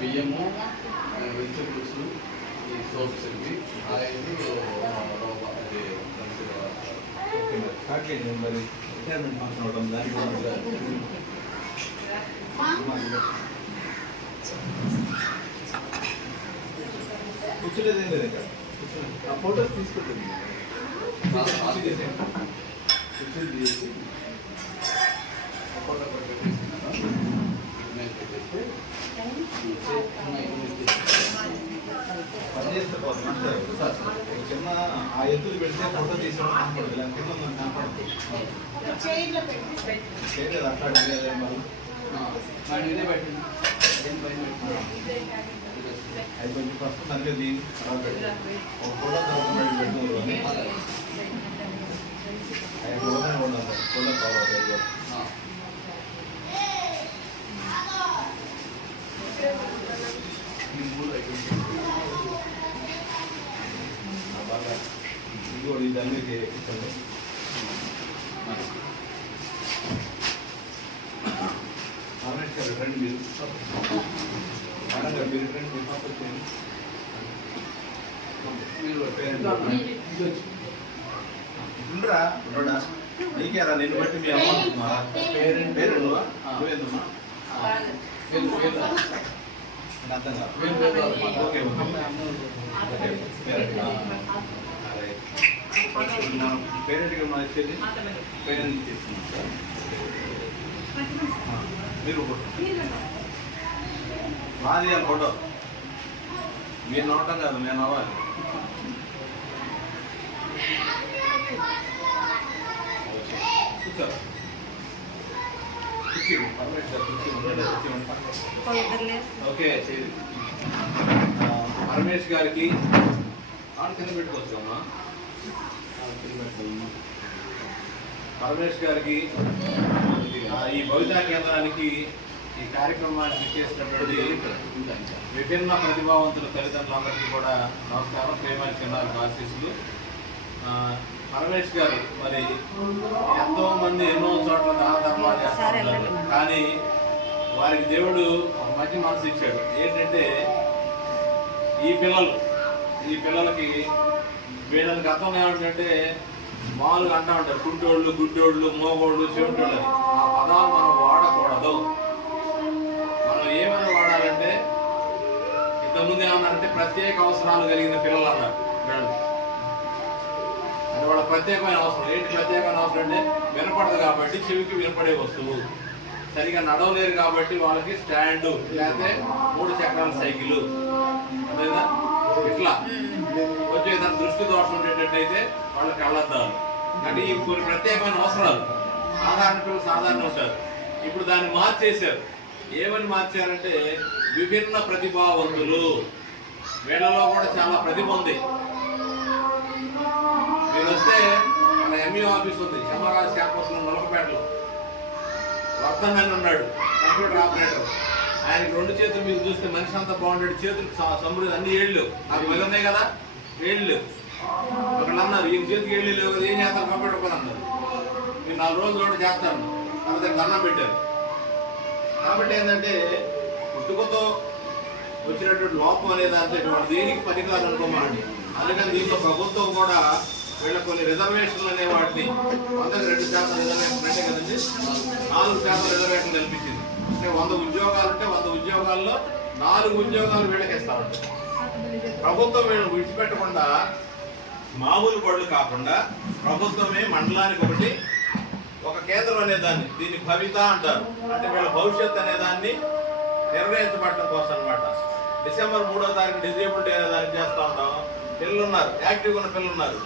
బియ్యము, వెజిటబుల్స్, ఈ సోప్స్ ఇవి 5 ప్యాకేజ్ మరి రిటైర్మెంట్ ఫంక్షన్ అవడం దానికి కూర్చోలేదేం లేదు ఇక్కడ ఆ ఫోటోస్ తీసుకుంటుంది కూర్చొని తీసి ఫోటో పని చేస్తే పోతుంది చిన్న ఆ ఎత్తులు పెడితే ఫోటో తీసుకోవడం కనపడదు ఇలా కింద మనం కనపడుతుంది చేయలేదు అట్లాంటి ఇదే పెట్టింది అది కొంచెం ఫస్ట్ దానికి దీని ఒక ఫోటో తర్వాత పెట్టుకోవాలి ఫోటో కావాలి ఇంకోటి దాన్ని ఇచ్చండి అంబేద్కర్ రండి మీరు మేడం గారు మీరు రండి మీరు పక్కకు చేయండి ఉండరా ఉండడా నీకేరా నిన్ను బట్టి మీ అమ్మ పేరు నువ్వా నువ్వేందమ్మా అర్థం కాదు ఓకే పేరెంట్గా మా ఇచ్చేది పేరెంట్ తీసుకున్నాం సార్ మీరు మాది అని ఫోటో మీరు నవ్వటం కాదు నేను నవ్వాలి కూర్చోరు ఓకే పరమేష్ గారికి కింద పెట్టుకోవచ్చు అమ్మా పరమేష్ గారికి ఈ భవితా కేంద్రానికి ఈ కార్యక్రమానికి చేసినటువంటి విభిన్న ప్రతిభావంతుల తల్లిదండ్రులందరికీ కూడా నమస్కారం, ప్రేమాలు చిన్నారు ఆశీస్సులు. పరమేష్ గారు మరి ఎంతో మంది ఎన్నో చోట్ల దాన ధర్మాలు చేస్తున్నారు, కానీ వారికి దేవుడు ఒక మంచి మనసు ఇచ్చాడు. ఏంటంటే ఈ పిల్లలకి వీళ్ళకి అర్థం ఏమంటే మామూలుగా అంటూ ఉంటారు కుంటోళ్ళు, గుడ్డోళ్ళు, మోగోళ్ళు, చెవిటోళ్ళు. ఆ పదాలు మనం వాడకూడదు. మనం ఏమైనా వాడాలంటే ఇంతకుముందు ఏమన్నారంటే ప్రత్యేక అవసరాలు కలిగిన పిల్లలు అన్నారు. అంటే వాళ్ళ ప్రత్యేకమైన అవసరం ఏంటి? ప్రత్యేకమైన అవసరం అంటే వినపడదు కాబట్టి చెవికి వినపడే వస్తువు, సరిగా నడవలేరు కాబట్టి వాళ్ళకి స్టాండు లేకపోతే 3 చక్రాల సైకిల్, అదేనా ఇట్లా కొంచెం ఏదైనా దృష్టి దోషం ఉండేటట్టయితే వాళ్ళకి కళ్ళద్దాలు. అంటే ఈ కొన్ని ప్రత్యేకమైన అవసరాలు. సాధారణ పిల్లలు సాధారణ ఉంటారు. ఇప్పుడు దాన్ని మార్చేశారు. ఏమని మార్చారంటే విభిన్న ప్రతిభావంతులు. వీళ్ళలో కూడా చాలా ప్రతిభ ఉంది. మీరు వస్తే మన ఎంఈఓ ఆఫీస్ ఉంది చెమ్మరాజు క్యాంపస్లో నొలకపేటలో. వర్ధన్ అని ఉన్నాడు కంప్యూటర్ ఆపరేటర్. ఆయనకి 2 చేతులు మీరు చూస్తే మనిషి అంతా బాగుంటాడు. చేతులు సమృద్ధి అన్ని ఏళ్ళు నాకు మళ్ళీ ఉన్నాయి కదా ఏళ్ళు. ఒకళ్ళు అన్నారు ఈ చేతికి ఏళ్ళు లేవు కదా ఏం చేస్తారు కంప్యూటర్ పని అన్నారు. మీరు 4 రోజులు కూడా చేస్తాను తర్వాత దండం పెట్టారు. కాబట్టి ఏంటంటే పుట్టుకతో వచ్చినటువంటి లోపం అనేది అంటే వాళ్ళు దేనికి పనికాదు అనుకోమండి. అందుకని దీంట్లో ప్రభుత్వం కూడా వీళ్ళ కొన్ని రిజర్వేషన్లు అనే వాటిని 102% రిజర్వేషన్ అంటే కదండి 4% రిజర్వేషన్ కల్పించింది. అంటే 100 ఉద్యోగాలు ఉంటే 100 ఉద్యోగాల్లో 4 ఉద్యోగాలు వీళ్ళకి ఇస్తా ఉంటారు. ప్రభుత్వం వీళ్ళు విడిచిపెట్టకుండా మామూలు బడులు కాకుండా ప్రభుత్వమే మండలానికి ఒక కేంద్రం అనేదాన్ని దీన్ని భవిత అంటారు. అంటే వీళ్ళ భవిష్యత్తు అనేదాన్ని నిర్వహించబడటం కోసం అనమాట. డిసెంబర్ 3వ తారీఖు డిజేబుల్ డే అనేదాన్ని చేస్తూ ఉంటాం. పిల్లలు ఉన్నారు, యాక్టివ్గా ఉన్న పిల్లలు ఉన్నారు.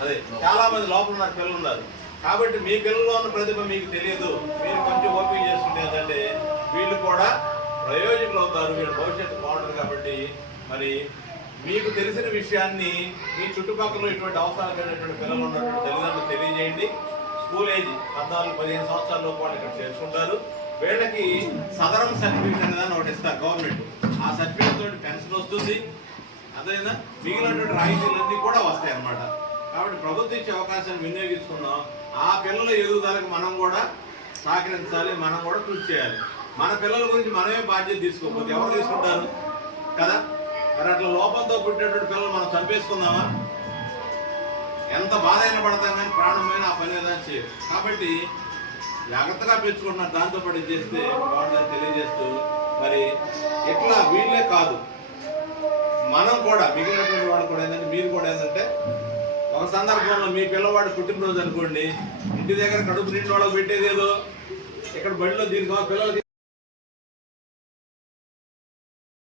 అదే చాలా మంది లోపల ఉన్న పిల్లలు ఉన్నారు. కాబట్టి మీ పిల్లల్లో ఉన్న ప్రతిభ మీకు తెలియదు. మీరు కొంచెం ఓపిక చేసుకుంటే ఏంటంటే వీళ్ళు కూడా ప్రయోజకులు అవుతారు. వీళ్ళ భవిష్యత్తు బాగుంటుంది. కాబట్టి మరి మీకు తెలిసిన విషయాన్ని మీ చుట్టుపక్కల ఇటువంటి అవసరాలు కలిగినటువంటి పిల్లలు ఉన్నటువంటి తల్లిదండ్రులు తెలియజేయండి. స్కూల్ ఏజ్ 14-15 సంవత్సరాల లోపు వాళ్ళు ఇక్కడ చేర్చుకుంటారు. వీళ్ళకి సదరం సర్టిఫికేట్ అనేది ఒకటి ఇస్తారు గవర్నమెంట్. ఆ సర్టిఫికేట్ తోటి పెన్షన్ వస్తుంది. అదేనా మిగిలినటువంటి రాయితీలన్నీ కూడా వస్తాయి అన్నమాట. కాబట్టి ప్రభుత్వం ఇచ్చే అవకాశాన్ని వినియోగించుకుందాం. ఆ పిల్లల ఎదుగుదలకు మనం కూడా సహకరించాలి, మనం కూడా కృషి చేయాలి. మన పిల్లల గురించి మనమే బాధ్యత తీసుకోకపోతే ఎవరు తీసుకుంటారు కదా? మరి అట్లా లోపంతో పుట్టేటువంటి పిల్లలు మనం చంపేసుకుందామా? ఎంత బాధ అయినా పడతాం కానీ ప్రాణమైన ఆ పని ఏదైనా చేయదు. కాబట్టి జాగ్రత్తగా పెంచుకుంటున్నారు, దాంతోపాటు ఇది చేస్తే బాగుంటుందని తెలియజేస్తూ, మరి ఇట్లా వీళ్ళే కాదు మనం కూడా మిగిలినటువంటి వాళ్ళు కూడా ఏంటంటే, మీరు కూడా ఏంటంటే ఒక సందర్భంలో మీ పిల్లవాడు పుట్టినరోజు అనుకోండి, ఇంటి దగ్గర కడుపు నిండి వాళ్ళకి పెట్టేదేదో ఇక్కడ బడిలో దీనికి పిల్లలకి